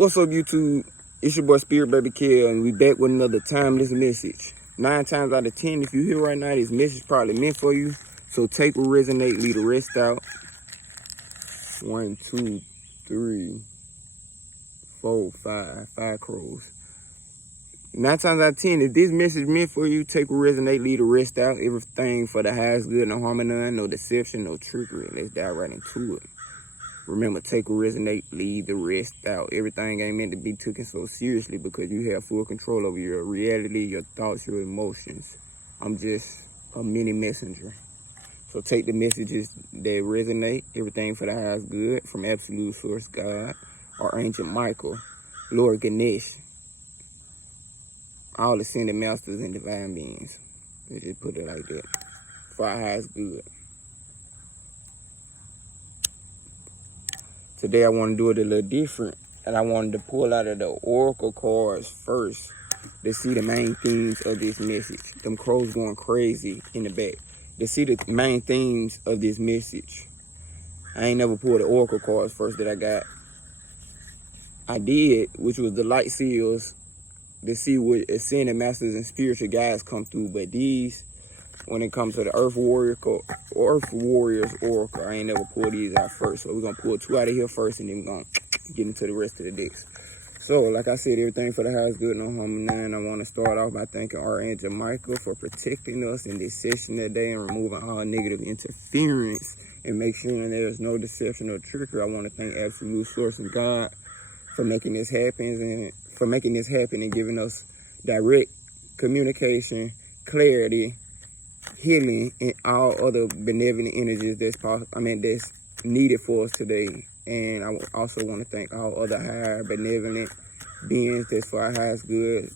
What's up, YouTube? It's your boy Spirit Baby Kill, and we back with another timeless message. 9 times out of 10, if you hear right now, this message probably meant for you. So take what resonate, leave the rest out. 1, 2, 3, 4, 5. 5 crows. 9 times out of 10, if this message meant for you, take what resonate, leave the rest out. Everything for the highest good, no harm, none, no deception, no trickery. Let's dive right into it. Remember, take what resonate, leave the rest out. Everything ain't meant to be taken so seriously because you have full control over your reality, your thoughts, your emotions. I'm just a mini messenger. So take the messages that resonate, everything for the highest good, from absolute source God, Archangel Michael, Lord Ganesh, all ascended masters and divine beings. Let's just put it like that. For our highest good. Today I want to do it a little different, and I wanted to pull out of the oracle cards first to see the main themes of this message. Them crows going crazy in the back. To see the main themes of this message. I ain't never pulled the oracle cards first that I got. I did, which was the light seals, to see what ascended masters and spiritual guides come through. But these, when it comes to the Earth Warriors Oracle, I ain't never pulled these out first. So we're going to pull 2 out of here first, and then we're going to get into the rest of the decks. So, like I said, everything for the highest good, no harm, none. I want to start off by thanking Archangel Michael for protecting us in this session today and removing all negative interference and make sure that there's no deception or trickery. I want to thank Absolute Source and God for making this happen and giving us direct communication, clarity, healing, and all other benevolent energies that's needed for us today. And I also want to thank all other higher benevolent beings that's for our highest good,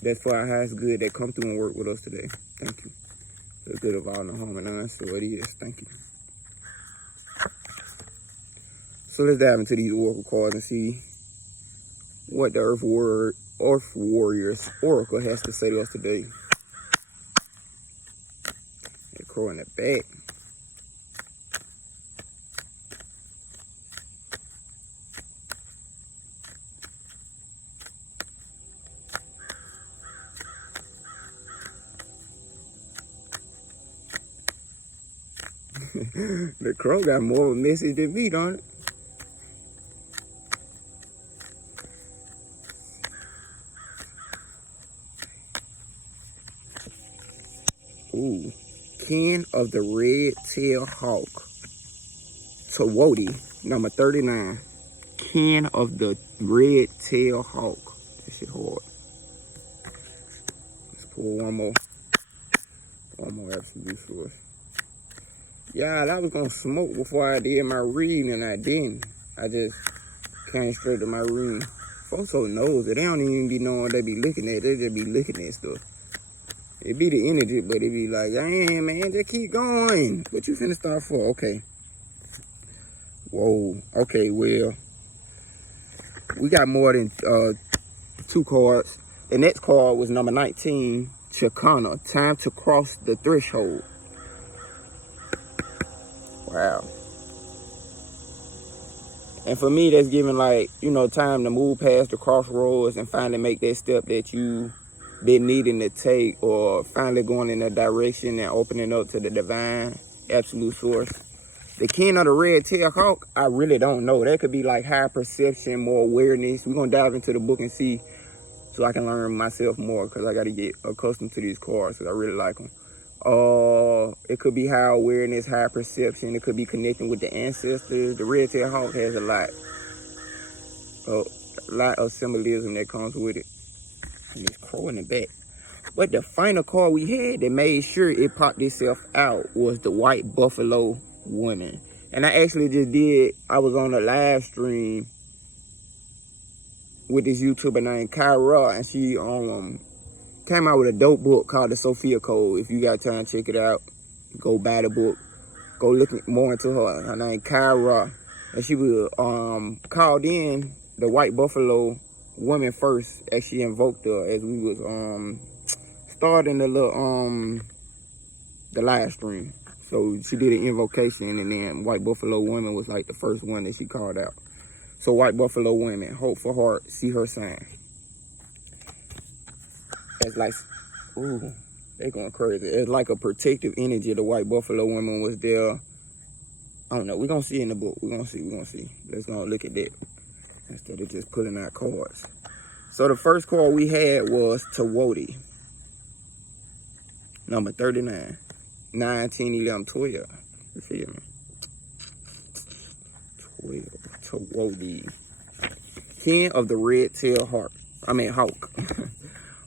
that come through and work with us today. Thank you. The good of all, no harm, and none. So it is. Thank you. So let's dive into these oracle cards and see what the Earth Warriors Oracle has to say to us today. That crow in the back. The crow got more of a message than me, don't it? Ooh. King of the Red-tailed Hawk. Tawoti, number 39. King of the Red-tailed Hawk. That shit hard. Let's pull one more. One more Absolute Source. Yeah, I was gonna smoke before I did my reading, and I didn't. I just came straight to my reading. Folks so nosy, they don't even be knowing what they be looking at. They just be looking at stuff. It be the energy, but it be like, damn, man, just keep going. What you finna start for? Okay. Whoa. Okay, well, we got more than 2 cards. The next card was number 19, Chakana. Time to cross the threshold. Wow. And for me, that's giving, like, you know, time to move past the crossroads and finally make that step that you been needing to take, or finally going in that direction and opening up to the divine absolute source. The King of the Red-tailed Hawk, I really don't know. That could be like high perception, more awareness. We're going to dive into the book and see so I can learn myself more, because I got to get accustomed to these cards because I really like them. It could be high awareness, high perception. It could be connecting with the ancestors. The Red-tailed Hawk has a lot of symbolism that comes with it. And this crow in the back. But the final card we had that made sure it popped itself out was the White Buffalo Woman. And I actually I was on a live stream with this YouTuber named Kyra, and she came out with a dope book called The Sophia Code. If you got time, check it out. Go buy the book. Go look more into her. Her name Kyra. And she was called in the White Buffalo Woman first, as she invoked her as we was starting the live stream. So she did an invocation, and then White Buffalo Woman was like the first one that she called out. So white buffalo women, hope for heart, see her sign. It's like, ooh, they going crazy. It's like a protective energy. The white buffalo woman was there. I don't know. We're going to see in the book. We're going to see. Let's go look at that instead of just pulling out cards. So the first card we had was Tawoti. Number 39. 9, 10, 11, 12. You feel me? 12. Tawoti. 10 of the red-tailed hawk.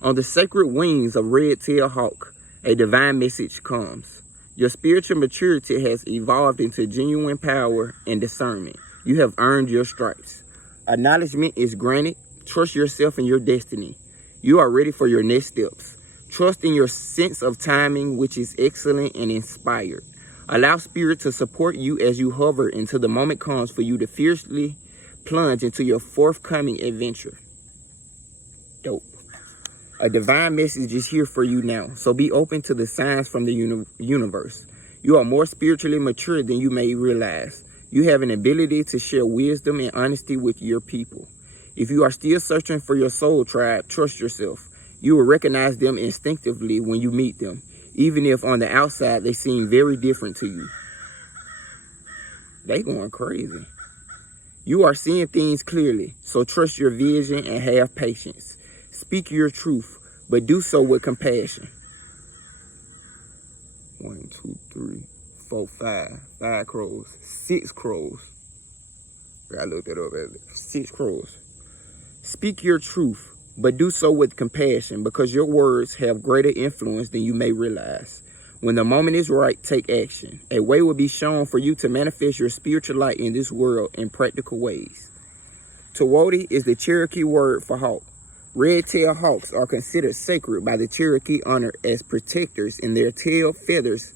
On the sacred wings of red-tailed hawk, a divine message comes. Your spiritual maturity has evolved into genuine power and discernment. You have earned your stripes. Acknowledgement is granted. Trust yourself and your destiny. You are ready for your next steps. Trust in your sense of timing, which is excellent and inspired. Allow spirit to support you as you hover until the moment comes for you to fiercely plunge into your forthcoming adventure. Dope. A divine message is here for you now, so be open to the signs from the universe. You are more spiritually mature than you may realize. You have an ability to share wisdom and honesty with your people. If you are still searching for your soul tribe, trust yourself. You will recognize them instinctively when you meet them, even if on the outside they seem very different to you. They going crazy. You are seeing things clearly, so trust your vision and have patience. Speak your truth, but do so with compassion. 1, 2, 3, 4, 5. 5 crows. 6 crows. I looked it up earlier. 6 crows. Speak your truth, but do so with compassion, because your words have greater influence than you may realize. When the moment is right, take action. A way will be shown for you to manifest your spiritual light in this world in practical ways. Tawoti is the Cherokee word for hawk. Red-tailed hawks are considered sacred by the Cherokee, honored as protectors, and their tail feathers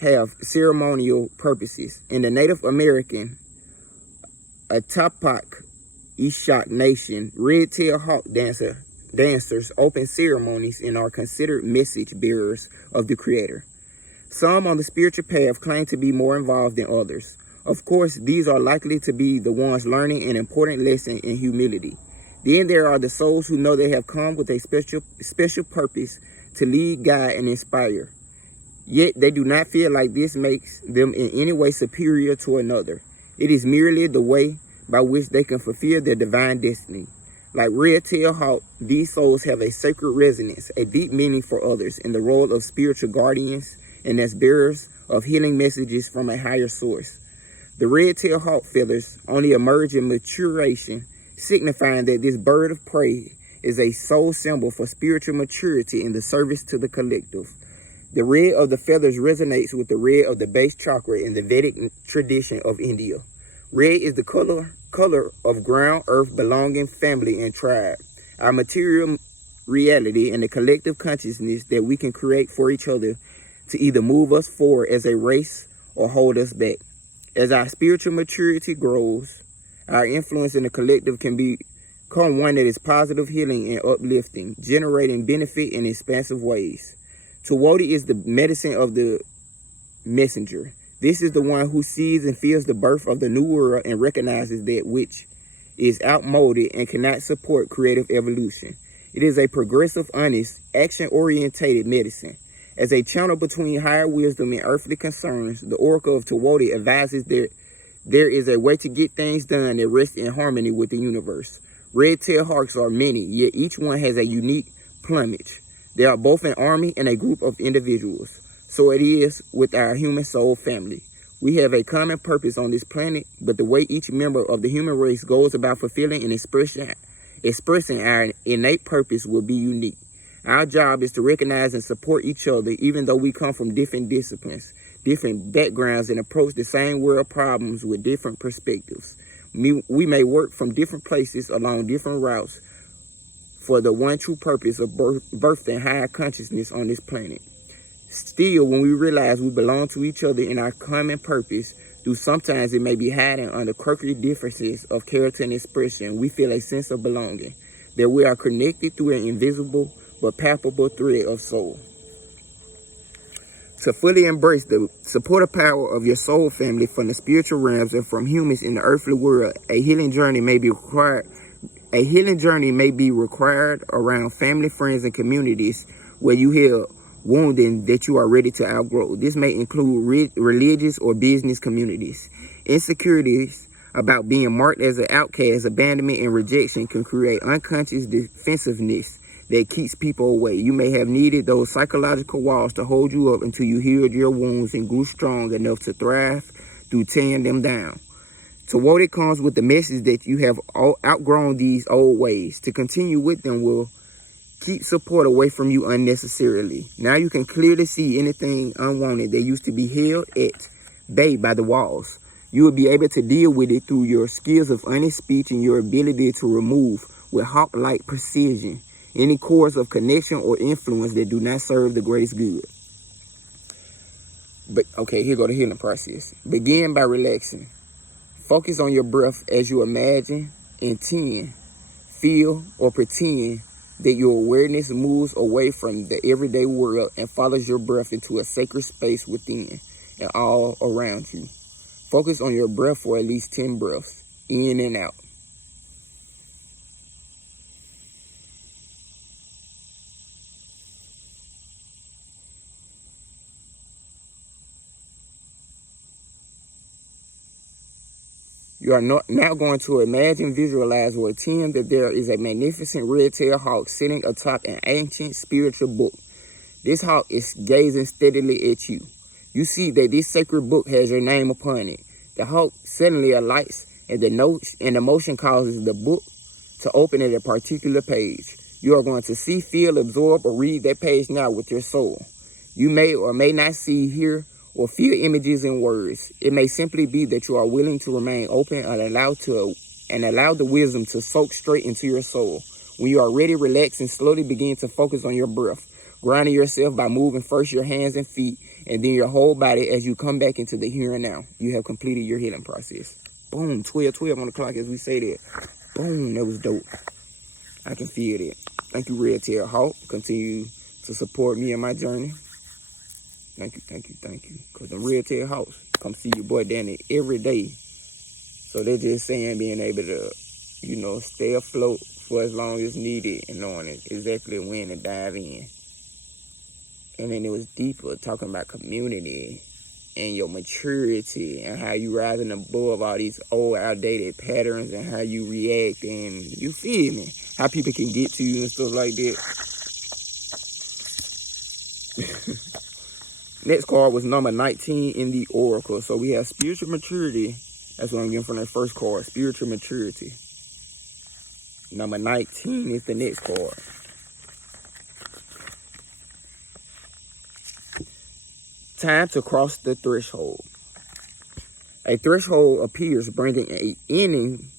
have ceremonial purposes. In the Native American Atapak Ishak Nation, red-tailed hawk dancers open ceremonies and are considered message bearers of the Creator. Some on the spiritual path claim to be more involved than others. Of course, these are likely to be the ones learning an important lesson in humility. Then there are the souls who know they have come with a special purpose to lead, guide, and inspire. Yet they do not feel like this makes them in any way superior to another. It is merely the way by which they can fulfill their divine destiny. Like red-tailed hawk, these souls have a sacred resonance, a deep meaning for others in the role of spiritual guardians and as bearers of healing messages from a higher source. The red-tailed hawk feathers only emerge in maturation, signifying that this bird of prey is a soul symbol for spiritual maturity in the service to the collective. The red of the feathers resonates with the red of the base chakra in the Vedic tradition of India. Red is the color of ground, earth, belonging, family, and tribe. Our material reality and the collective consciousness that we can create for each other to either move us forward as a race or hold us back. As our spiritual maturity grows, our influence in the collective can become one that is positive, healing, and uplifting, generating benefit in expansive ways. Tawoti is the medicine of the messenger. This is the one who sees and feels the birth of the new world and recognizes that which is outmoded and cannot support creative evolution. It is a progressive, honest, action-orientated medicine. As a channel between higher wisdom and earthly concerns, the Oracle of Tawoti advises that there is a way to get things done that rests in harmony with the universe. Red-tailed hawks are many, yet each one has a unique plumage. They are both an army and a group of individuals. So it is with our human soul family. We have a common purpose on this planet, but the way each member of the human race goes about fulfilling and expressing our innate purpose will be unique. Our job is to recognize and support each other, even though we come from different disciplines, different backgrounds, and approach the same world problems with different perspectives. We may work from different places along different routes for the one true purpose of birthing higher consciousness on this planet. Still, when we realize we belong to each other in our common purpose, though sometimes it may be hiding under quirky differences of character and expression, we feel a sense of belonging, that we are connected through an invisible but palpable thread of soul. To fully embrace the supportive power of your soul family from the spiritual realms and from humans in the earthly world, a healing journey may be required. A healing journey may be required around family, friends, and communities where you heal wounding that you are ready to outgrow. This may include religious or business communities. Insecurities about being marked as an outcast, abandonment, and rejection can create unconscious defensiveness that keeps people away. You may have needed those psychological walls to hold you up until you healed your wounds and grew strong enough to thrive through tearing them down. To what it comes with the message that you have outgrown these old ways. To continue with them will keep support away from you unnecessarily. Now you can clearly see anything unwanted that used to be held at bay by the walls. You will be able to deal with it through your skills of honest speech and your ability to remove with hawk-like precision any cords of connection or influence that do not serve the greatest good. But okay, here go the healing process. Begin by relaxing. Focus on your breath as you imagine, intend, feel, or pretend that your awareness moves away from the everyday world and follows your breath into a sacred space within and all around you. Focus on your breath for at least 10 breaths, in and out. You are now going to imagine, visualize, or attend that there is a magnificent red-tailed hawk sitting atop an ancient spiritual book. This hawk is gazing steadily at you. You see that this sacred book has your name upon it. The hawk suddenly alights, and the motion causes the book to open at a particular page. You are going to see, feel, absorb, or read that page now with your soul. You may or may not see, hear, or feel images and words. It may simply be that you are willing to remain open and allow the wisdom to soak straight into your soul. When you are ready, relax and slowly begin to focus on your breath, grounding yourself by moving first your hands and feet and then your whole body as you come back into the here and now. You have completed your healing process. Boom, 12:12 on the clock as we say that. Boom, that was dope. I can feel it. Thank you, Red Tail Hawk. Continue to support me in my journey. Thank you. Because the Red Tail Hawks come see your boy Danny every day. So they're just saying being able to, stay afloat for as long as needed and knowing exactly when to dive in. And then it was deeper, talking about community and your maturity and how you rising above all these old outdated patterns and how you react and you feel me, how people can get to you and stuff like that. Next card was number 19 in the Oracle. So we have spiritual maturity. That's what I'm getting from that first card, spiritual maturity. Number 19 is the next card. Time to cross the threshold. A threshold appears, bringing an ending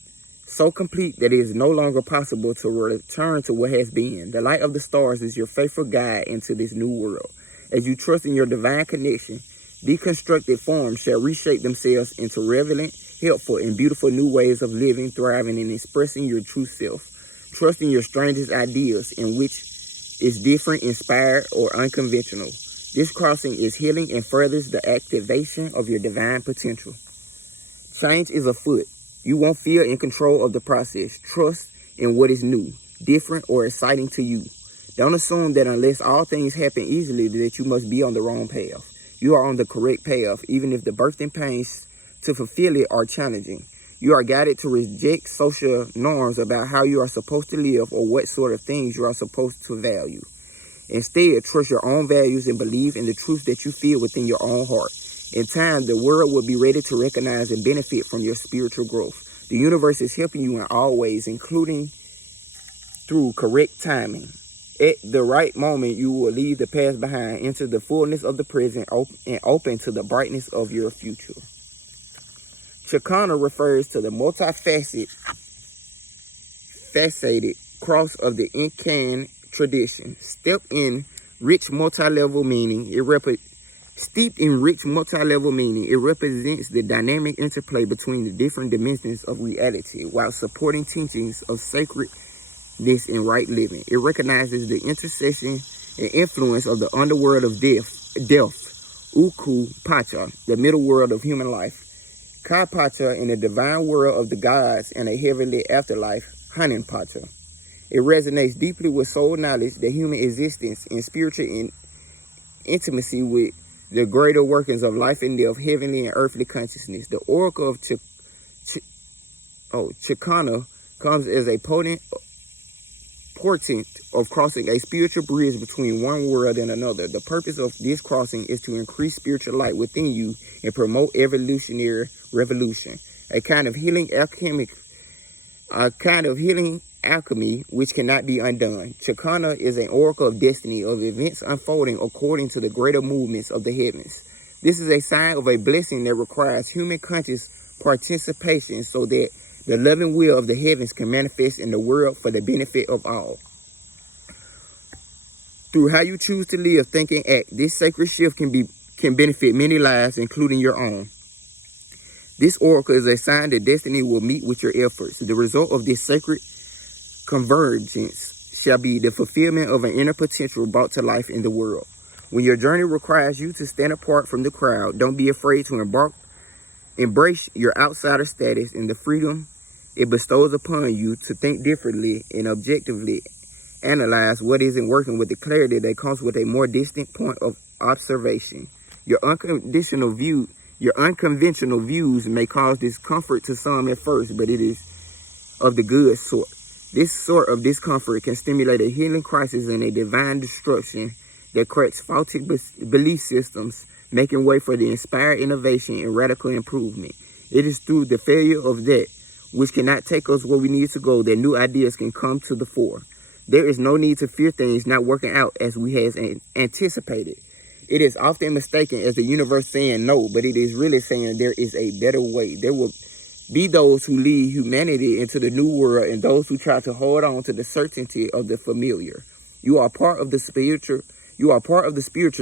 so complete that it is no longer possible to return to what has been. The light of the stars is your faithful guide into this new world. As you trust in your divine connection, deconstructed forms shall reshape themselves into relevant, helpful, and beautiful new ways of living, thriving, and expressing your true self. Trust in your strangest ideas, in which is different, inspired, or unconventional. This crossing is healing and furthers the activation of your divine potential. Change is afoot. You won't feel in control of the process. Trust in what is new, different, or exciting to you. Don't assume that unless all things happen easily that you must be on the wrong path. You are on the correct path, even if the birthing pains to fulfill it are challenging. You are guided to reject social norms about how you are supposed to live or what sort of things you are supposed to value. Instead, trust your own values and believe in the truth that you feel within your own heart. In time, the world will be ready to recognize and benefit from your spiritual growth. The universe is helping you in all ways, including through correct timing. At the right moment, you will leave the past behind, enter the fullness of the present, and open to the brightness of your future. Chakana refers to the multifaceted cross of the Incan tradition. Steeped in rich multi-level meaning, it represents the dynamic interplay between the different dimensions of reality while supporting teachings of sacredness and right living. It recognizes the intersection and influence of the underworld of death, Uku Pacha, the middle world of human life. Kai Pacha, in the divine world of the gods and a heavenly afterlife, Hanan Pacha. It resonates deeply with soul knowledge, the human existence, and spiritual intimacy with the greater workings of life and death, heavenly and earthly consciousness. The oracle of Chicana comes as a portent of crossing a spiritual bridge between one world and another. The purpose of this crossing is to increase spiritual light within you and promote evolutionary revolution, a kind of healing alchemy which cannot be undone. Chicana is an oracle of destiny, of events unfolding according to the greater movements of the heavens. This is a sign of a blessing that requires human conscious participation so that the loving will of the heavens can manifest in the world for the benefit of all. Through how you choose to live, think, and act, this sacred shift can benefit many lives, including your own. This oracle is a sign that destiny will meet with your efforts. The result of this sacred convergence shall be the fulfillment of an inner potential brought to life in the world. When your journey requires you to stand apart from the crowd, don't be afraid to embrace your outsider status and the freedom it bestows upon you to think differently and objectively analyze what isn't working with the clarity that comes with a more distant point of observation. Your unconventional views may cause discomfort to some at first, but it is of the good sort. This sort of discomfort can stimulate a healing crisis and a divine destruction that cracks faulty belief systems, making way for the inspired innovation and radical improvement. It is through the failure of that which cannot take us where we need to go that new ideas can come to the fore. There is no need to fear things not working out as we have anticipated. It is often mistaken as the universe saying no, but it is really saying there is a better way. There will be those who lead humanity into the new world and those who try to hold on to the certainty of the familiar. You are part of the spiritual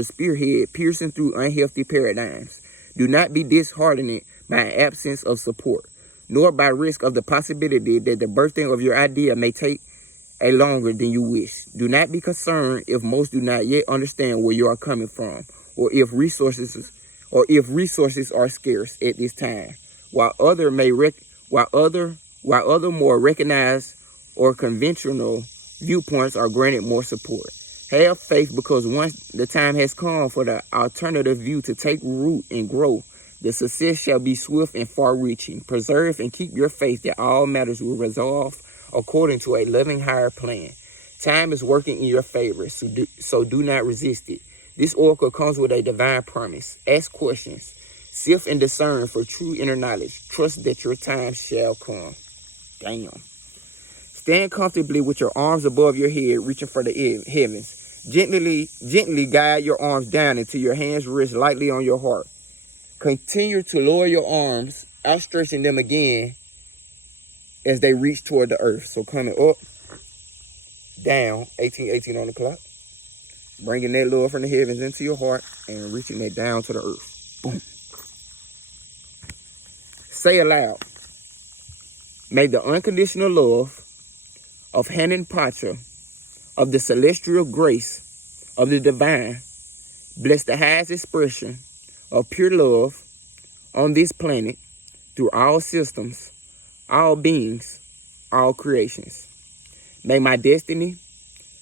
spearhead piercing through unhealthy paradigms. Do not be disheartened by an absence of support, nor by risk of the possibility that the birthing of your idea may take a longer than you wish. Do not be concerned if most do not yet understand where you are coming from, or if resources are scarce at this time. While other more recognized or conventional viewpoints are granted more support. Have faith, because once the time has come for the alternative view to take root and grow, the success shall be swift and far-reaching. Preserve and keep your faith that all matters will resolve according to a loving higher plan. Time is working in your favor, so do not resist it. This oracle comes with a divine promise. Ask questions. Sift and discern for true inner knowledge. Trust that your time shall come. Damn. Stand comfortably with your arms above your head, reaching for the heavens. Gently guide your arms down until your hands rest lightly on your heart. Continue to lower your arms, outstretching them again as they reach toward the earth. So coming up, down, 1818 on the clock. Bringing that love from the heavens into your heart and reaching it down to the earth. Boom. Say aloud, may the unconditional love of Hanan Pacha, of the celestial grace of the divine, bless the highest expression of pure love on this planet through all systems, all beings, all creations. May my destiny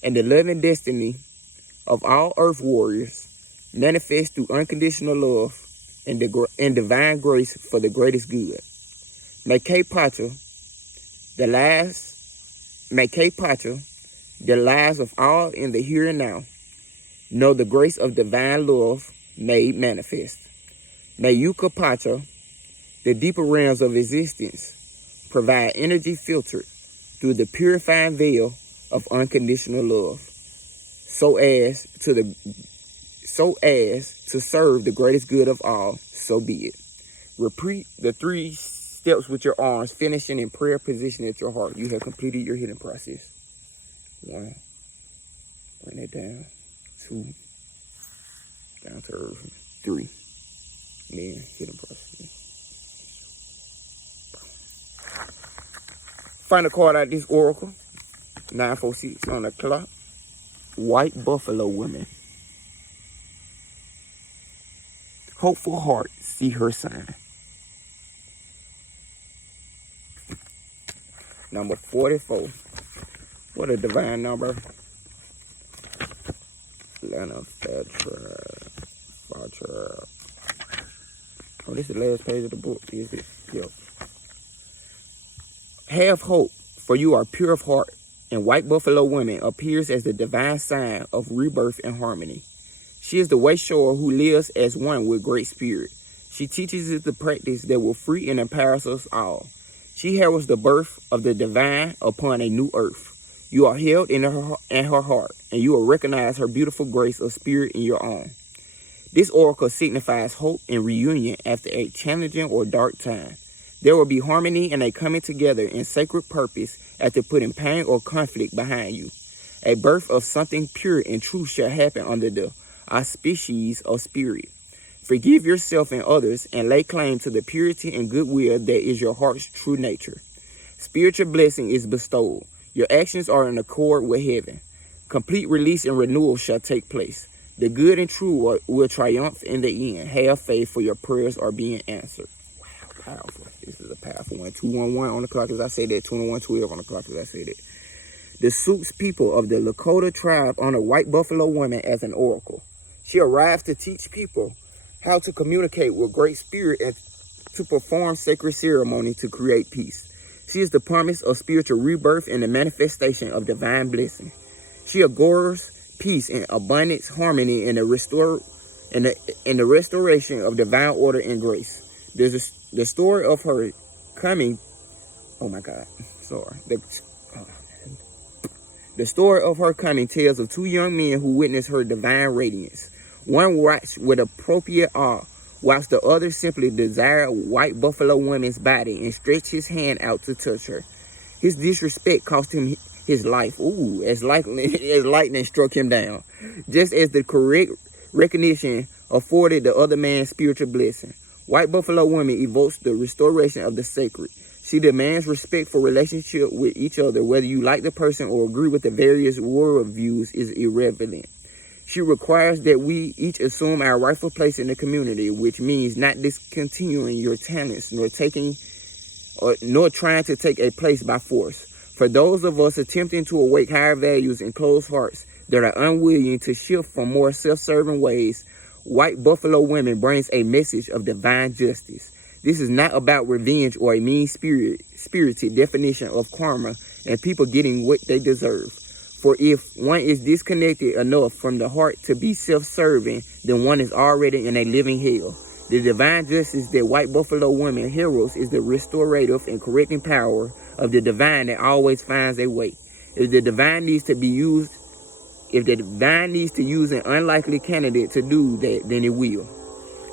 and the loving destiny of all earth warriors manifest through unconditional love and divine grace for the greatest good. May K Pacha, the lives of all in the here and now, know the grace of divine love made manifest. May Yucca Pacha, the deeper realms of existence, provide energy filtered through the purifying veil of unconditional love, so as to serve the greatest good of all. So be it. Repeat the 3 steps with your arms, finishing in prayer position at your heart. You have completed your healing process. 1, bring it down. 2, down to earth. 3, then healing process. Final card out this oracle, 946 on the clock. White buffalo women. hopeful heart see her sign. Number 44. What a divine number. Lana Fatra. Oh, this is the last page of the book, is it? Yep. Have hope, for you are pure of heart, and White Buffalo Woman appears as the divine sign of rebirth and harmony. She is the way shower who lives as one with Great Spirit. She teaches us the practice that will free and empower us all. She heralds the birth of the divine upon a new earth. You are held in her heart, and you will recognize her beautiful grace of spirit in your own. This oracle signifies hope and reunion after a challenging or dark time. There will be harmony and a coming together in sacred purpose after putting pain or conflict behind you. A birth of something pure and true shall happen under the auspices of spirit. Forgive yourself and others and lay claim to the purity and goodwill that is your heart's true nature. Spiritual blessing is bestowed. Your actions are in accord with heaven. Complete release and renewal shall take place. The good and true will triumph in the end. Have faith, for your prayers are being answered. Wow, powerful. This is a powerful one. 211 on the clock as I say that. 2112 on the clock as I say that. The Sioux people of the Lakota tribe honor White Buffalo Woman as an oracle. She arrives to teach people how to communicate with Great Spirit and to perform sacred ceremony to create peace. She is the promise of spiritual rebirth and the manifestation of divine blessing. She augurs peace and abundance, harmony, and the restoration of divine order and grace. There's the story of her coming. Oh my God, sorry. The story of her coming tells of two young men who witnessed her divine radiance. One watched with appropriate awe, whilst the other simply desired White Buffalo Woman's body and stretched his hand out to touch her. His disrespect cost him his life, as lightning struck him down, just as the correct recognition afforded the other man spiritual blessing. White Buffalo Woman evokes the restoration of the sacred. She demands respect for relationship with each other, whether you like the person or agree with the various worldviews is irrelevant. She requires that we each assume our rightful place in the community, which means not discontinuing your talents, nor trying to take a place by force. For those of us attempting to awake higher values and closed hearts that are unwilling to shift from more self-serving ways, White Buffalo Woman brings a message of divine justice. This is not about revenge or a mean-spirited definition of karma and people getting what they deserve. For if one is disconnected enough from the heart to be self-serving, then one is already in a living hell. The divine justice that White Buffalo Woman heralds is the restorative and correcting power of the divine that always finds a way. If the divine needs to use an unlikely candidate to do that, then it will.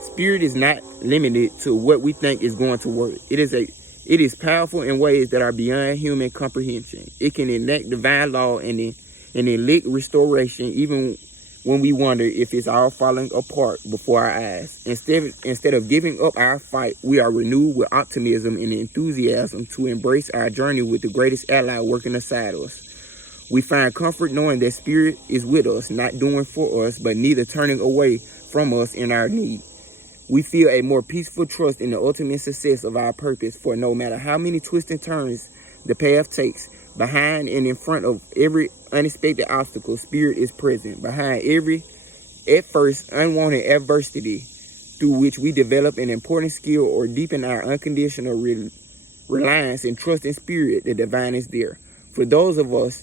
Spirit is not limited to what we think is going to work. It is powerful in ways that are beyond human comprehension. It can enact divine law and elect restoration even when we wonder if it's all falling apart before our eyes. Instead of giving up our fight, we are renewed with optimism and enthusiasm to embrace our journey with the greatest ally working aside us. We find comfort knowing that Spirit is with us, not doing for us, but neither turning away from us in our need. We feel a more peaceful trust in the ultimate success of our purpose, for no matter how many twists and turns the path takes, behind and in front of every unexpected obstacle, Spirit is present. Behind every, at first, unwanted adversity through which we develop an important skill or deepen our unconditional reliance and trust in Spirit, the divine is there. For those of us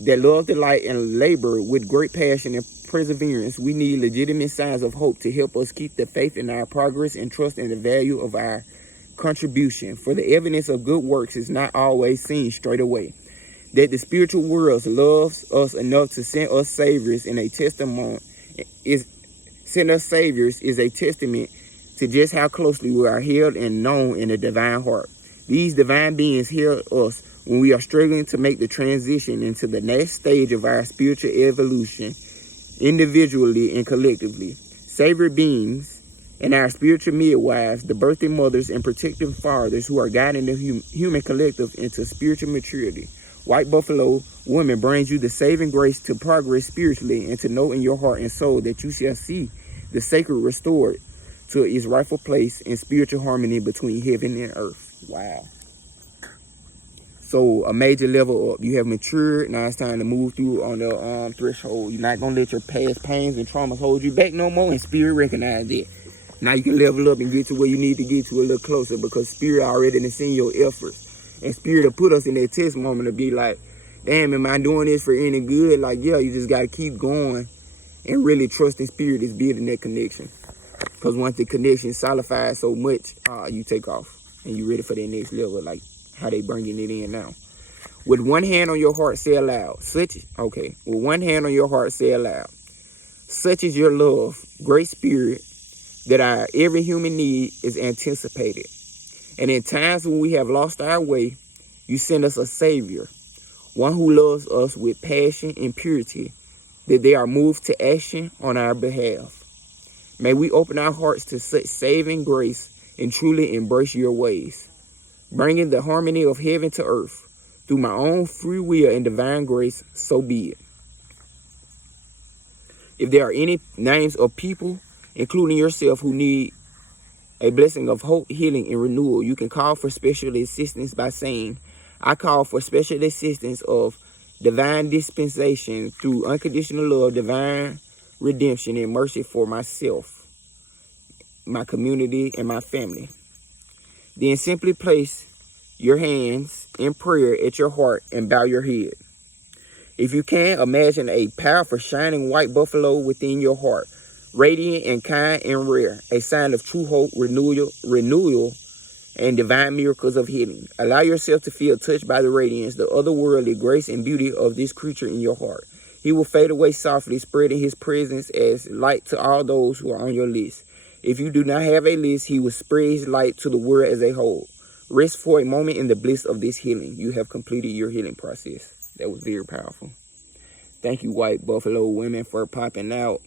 that love the light and labor with great passion and perseverance, we need legitimate signs of hope to help us keep the faith in our progress and trust in the value of our contribution. For the evidence of good works is not always seen straight away. That the spiritual world loves us enough to send us saviors is a testament to just how closely we are held and known in the divine heart. These divine beings heal us when we are struggling to make the transition into the next stage of our spiritual evolution, individually and collectively. Savior beings and our spiritual midwives, the birthing mothers and protective fathers who are guiding the human collective into spiritual maturity. White Buffalo Woman brings you the saving grace to progress spiritually and to know in your heart and soul that you shall see the sacred restored to its rightful place in spiritual harmony between heaven and earth. Wow. So a major level up. You have matured. Now it's time to move through on the threshold. You're not gonna let your past pains and traumas hold you back no more, and spirit recognize it. Now you can level up and get to where you need to get to a little closer, because spirit already done seen your efforts. And spirit will put us in that test moment to be like, damn, am I doing this for any good? Like, yeah, you just gotta keep going and really trusting spirit is building that connection. Because once the connection solidifies so much, you take off and you're ready for that next level, like how they bringing it in now. With one hand on your heart, say aloud. With one hand on your heart, say aloud. Such is your love, great spirit, that our every human need is anticipated. And in times when we have lost our way, you send us a savior, one who loves us with passion and purity, that they are moved to action on our behalf. May we open our hearts to such saving grace and truly embrace your ways, bringing the harmony of heaven to earth. Through my own free will and divine grace, so be it. If there are any names of people, including yourself, who need a blessing of hope, healing, and renewal, you can call for special assistance by saying, I call for special assistance of divine dispensation through unconditional love, divine redemption, and mercy for myself, my community, and my family. Then simply place your hands in prayer at your heart and bow your head. If you can, imagine a powerful shining white buffalo within your heart, radiant and kind and rare, a sign of true hope, renewal, and divine miracles of healing. Allow yourself to feel touched by the radiance, the otherworldly grace and beauty of this creature in your heart. He will fade away softly, spreading his presence as light to all those who are on your list. If you do not have a list, he will spread his light to the world as a whole. Rest for a moment in the bliss of this healing. You have completed your healing process. That was very powerful. Thank you, white buffalo women, for popping out.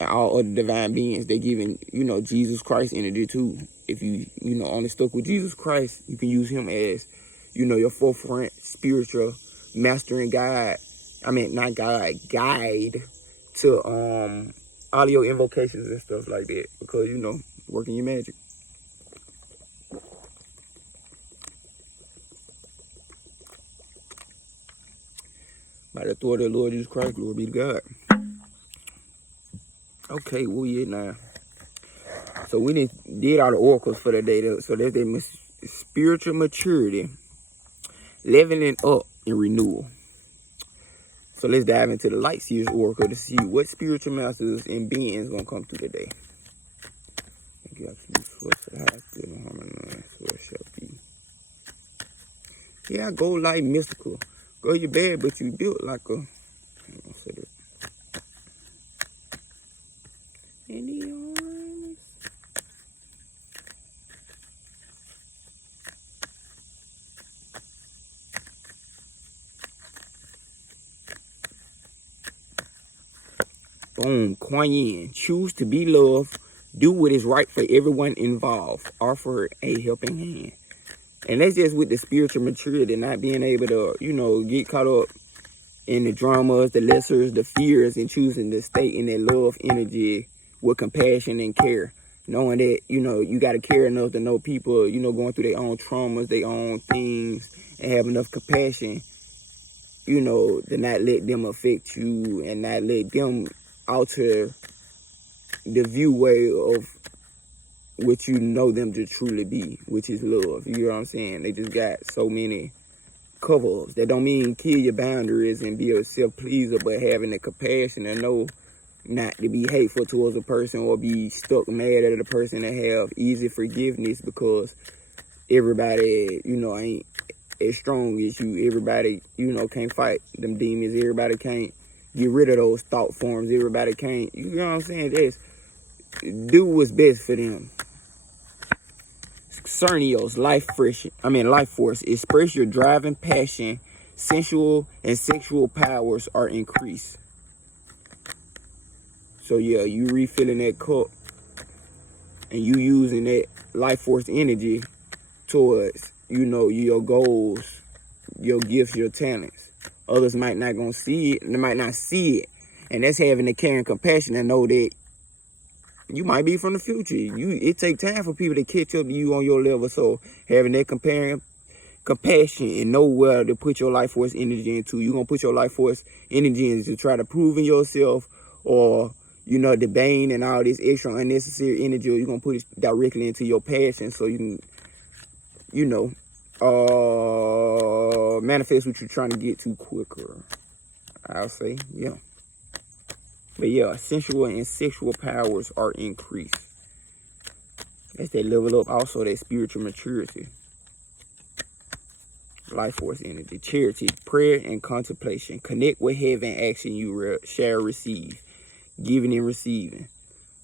And all other divine beings, they giving, Jesus Christ energy too. If you, only stuck with Jesus Christ, you can use him as, your forefront spiritual master and guide. Guide to all your invocations and stuff like that. Because, working your magic. By the authority of the Lord Jesus Christ, glory be to God. Okay, where we at now? So we did all the oracles for the day. So that's the spiritual maturity, leveling up, and renewal. So let's dive into the light seers oracle to see what spiritual masters and beings gonna come through today. Yeah, go light mystical. Girl, you bad, but you built like a. Boom, Kuan Yin. Choose to be loved. Do what is right for everyone involved. Offer a helping hand. And that's just with the spiritual maturity, not being able to, get caught up in the dramas, the lessers, the fears, and choosing to stay in that love energy with compassion and care. Knowing that, you got to care enough to know people, going through their own traumas, their own things, and have enough compassion, to not let them affect you and not let them alter the viewway of what you know them to truly be, which is love. You know what I'm saying? They just got so many cover-ups. That don't mean kill your boundaries and be a self-pleaser, but having the compassion to know not to be hateful towards a person or be stuck mad at a person, and have easy forgiveness, because everybody, ain't as strong as you. Everybody, can't fight them demons. Everybody can't get rid of those thought forms. Everybody can't, you know what I'm saying? Just do what's best for them. Cernios, life force. Express your driving passion. Sensual and sexual powers are increased. So yeah, you refilling that cup and you using that life force energy towards, your goals, your gifts, your talents. Others might not gonna see it, they might not see it. And that's having the care and compassion to know that, You might be from the future. It take time for people to catch up to you on your level. So having that compassion and know where to put your life force energy into. You're going to put your life force energy into to try to prove in yourself, or, you know, the bane and all this extra unnecessary energy, or you're going to put it directly into your passion so you can, you know, manifest what you're trying to get to quicker. I'll say, yeah. But yeah, sensual and sexual powers are increased. That's that level up. Also, that spiritual maturity. Life force energy. Charity, prayer, and contemplation. Connect with heaven, action you shall receive. Giving and receiving.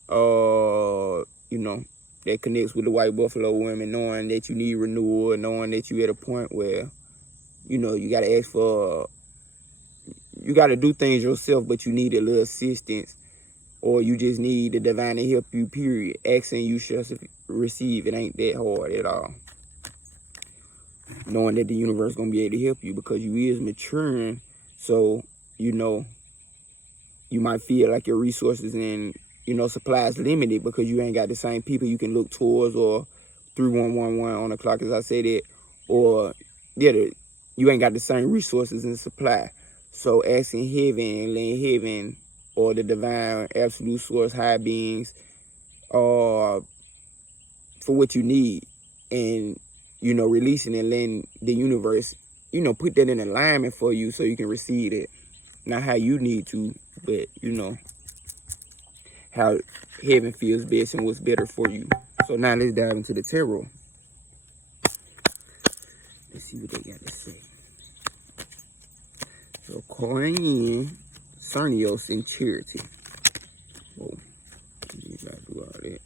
You know, that connects with the white buffalo women, knowing that you need renewal, knowing that you're at a point where, you know, you got to ask for, you got to do things yourself, but you need a little assistance, or you just need the divine to help you, period. Asking you shall receive. It ain't that hard at all. Knowing that the universe is going to be able to help you because you is maturing. So, you know, you might feel like your resources and, you know, supplies limited because you ain't got the same people you can look towards, or 3111 on the clock, as I said it, or, yeah, you ain't got the same resources and supply. So asking heaven and letting heaven or the divine absolute source, high beings, for what you need, and, you know, releasing and letting the universe, you know, put that in alignment for you so you can receive it. Not how you need to, but, you know, how heaven feels best and what's better for you. So now let's dive into the tarot. Let's see what they got to say. So calling in Cernios and Charity. Whoa. You gotta do all that.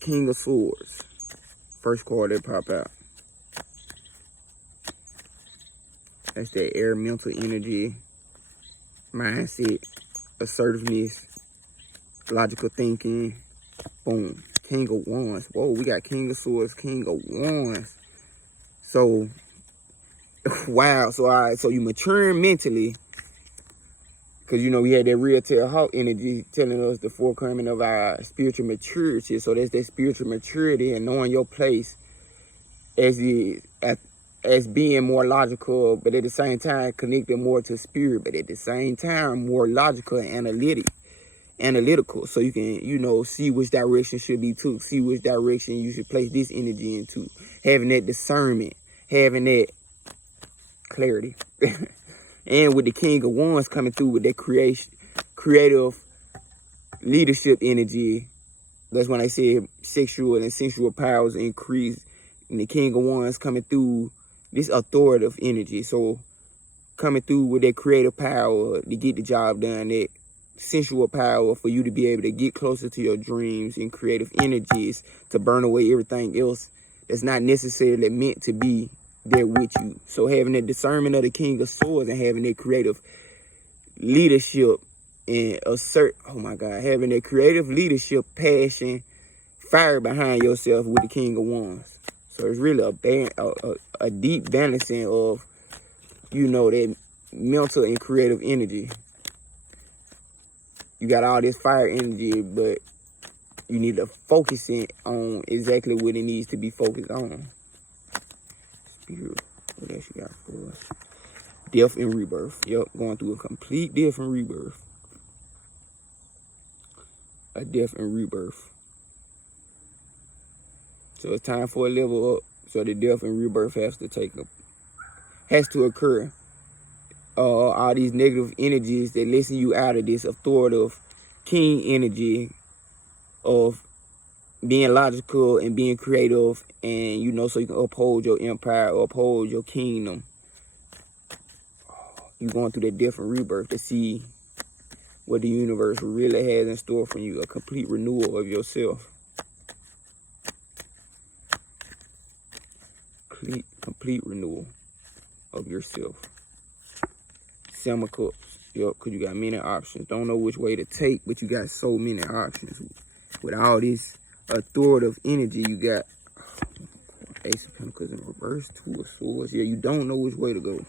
King of Swords. First card that pop out. That's that air mental energy, mindset, assertiveness, logical thinking. Boom. King of Wands. Whoa, we got King of Swords, King of Wands. So, wow. So, all right. So, you maturing mentally. Because, you know, we had that real Terra Hawk energy telling us the forthcoming of our spiritual maturity. So, that's that spiritual maturity and knowing your place as being more logical, but at the same time connected more to spirit, but at the same time more logical and analytical. So you can, you know, see which direction should be took, see which direction you should place this energy into. Having that discernment, having that clarity. And with the King of Wands coming through with that creative leadership energy, that's when I said sexual and sensual powers increase. And the King of Wands coming through this authoritative energy. So coming through with that creative power to get the job done, that sensual power for you to be able to get closer to your dreams, and creative energies to burn away everything else that's not necessarily meant to be there with you. So having that discernment of the King of Swords and having that creative leadership and having that creative leadership, passion, fire behind yourself with the King of Wands. So it's really a deep balancing of, you know, that mental and creative energy. You got all this fire energy, but you need to focus in on exactly what it needs to be focused on. Spirit, what else you got for us? Death and rebirth. Yep, going through a complete death and rebirth. A death and rebirth. So it's time for a level up. So the death and rebirth has to occur. All these negative energies that listen you out of this authoritative king energy of being logical and being creative, and, you know, so you can uphold your empire, uphold your kingdom. You're going through that death and rebirth to see what the universe really has in store for you. A complete renewal of yourself. Complete renewal of yourself. Seven of Cups. Yup, because you got many options. Don't know which way to take, but you got so many options. With all this authoritative energy, you got Ace of Pentacles in reverse, Two of Swords. Yeah, you don't know which way to go.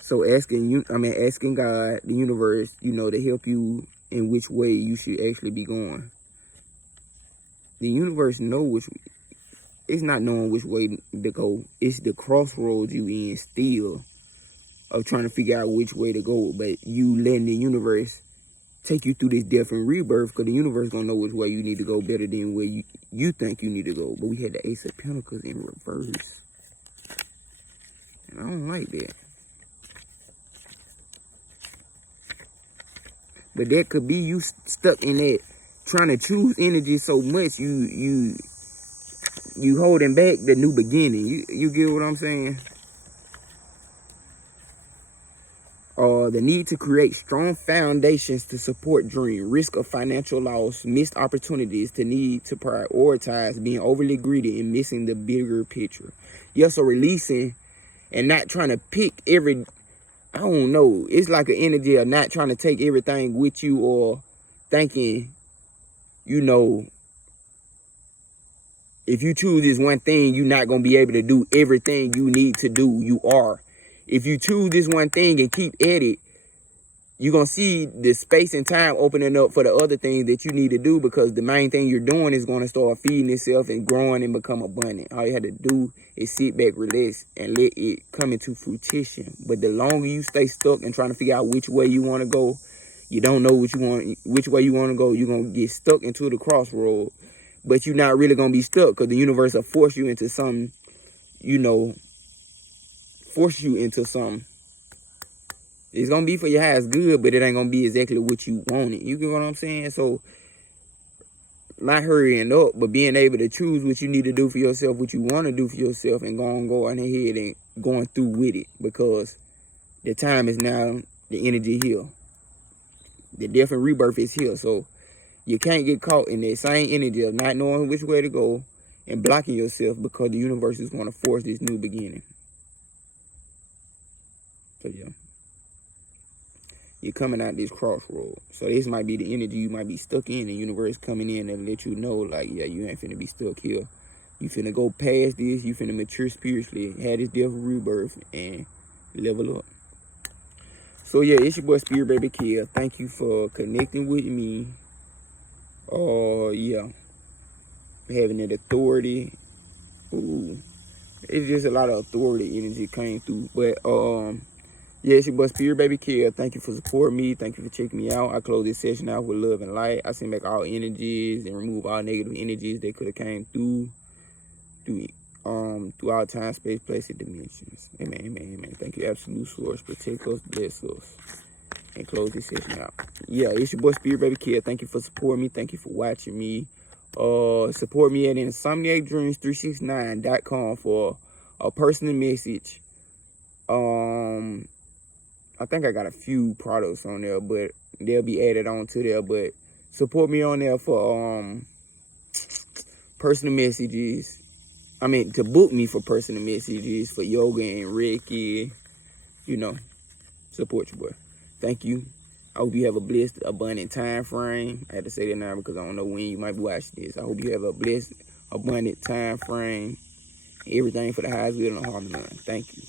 So asking God, the universe, to help you in which way you should actually be going. The universe it's not knowing which way to go. It's the crossroads you in still of trying to figure out which way to go. But you letting the universe take you through this death and rebirth, because the universe gonna know which way you need to go better than where you think you need to go. But we had the Ace of Pentacles in reverse. And I don't like that. But that could be you stuck in that trying to choose energy so much you holding back the new beginning. You get what I'm saying? The need to create strong foundations to support dream, risk of financial loss, missed opportunities, to need to prioritize being overly greedy and missing the bigger picture. Yeah, so releasing and not trying to pick I don't know. It's like an energy of not trying to take everything with you, or thinking, if you choose this one thing, you're not going to be able to do everything you need to do. You are. If you choose this one thing and keep at it, you're going to see the space and time opening up for the other things that you need to do, because the main thing you're doing is going to start feeding itself and growing and become abundant. All you have to do is sit back, relax, and let it come into fruition. But the longer you stay stuck and trying to figure out which way you want to go, you don't know which way you want to go, you're going to get stuck into the crossroad. But you're not really going to be stuck, because the universe will force you into something, It's going to be for your highest good, but it ain't going to be exactly what you wanted. You get what I'm saying? So, not hurrying up, but being able to choose what you need to do for yourself, what you want to do for yourself, and going ahead and going through with it, because the time is now, the energy here. The death and rebirth is here. So, you can't get caught in that same energy of not knowing which way to go and blocking yourself, because the universe is going to force this new beginning. So, yeah. You're coming out this crossroad. So this might be the energy you might be stuck in. The universe coming in and let you know, like, yeah, you ain't finna be stuck here. You finna go past this. You finna mature spiritually, have this death rebirth, and level up. So yeah, it's your boy Spirit Baby Kia. Thank you for connecting with me. Yeah. Having that authority. Ooh. It's just a lot of authority energy came through. But yeah, it's your boy Spirit Baby Kia. Thank you for supporting me. Thank you for checking me out. I close this session out with love and light. I send back all energies and remove all negative energies that could have came through all time, space, place, and dimensions. Amen, amen, amen. Thank you, absolute source. Protect us, bless us, and close this session out. Yeah, it's your boy Spirit Baby Kia. Thank you for supporting me. Thank you for watching me. Support me at InsomniacDreams369.com for a personal message. I think I got a few products on there, but they'll be added on to there. But support me on there for personal messages. To book me for personal messages, for yoga and Reiki. Support your boy. Thank you. I hope you have a blessed, abundant time frame. I had to say that now because I don't know when you might be watching this. I hope you have a blessed, abundant time frame. Everything for the highest good and the heart of none. Thank you.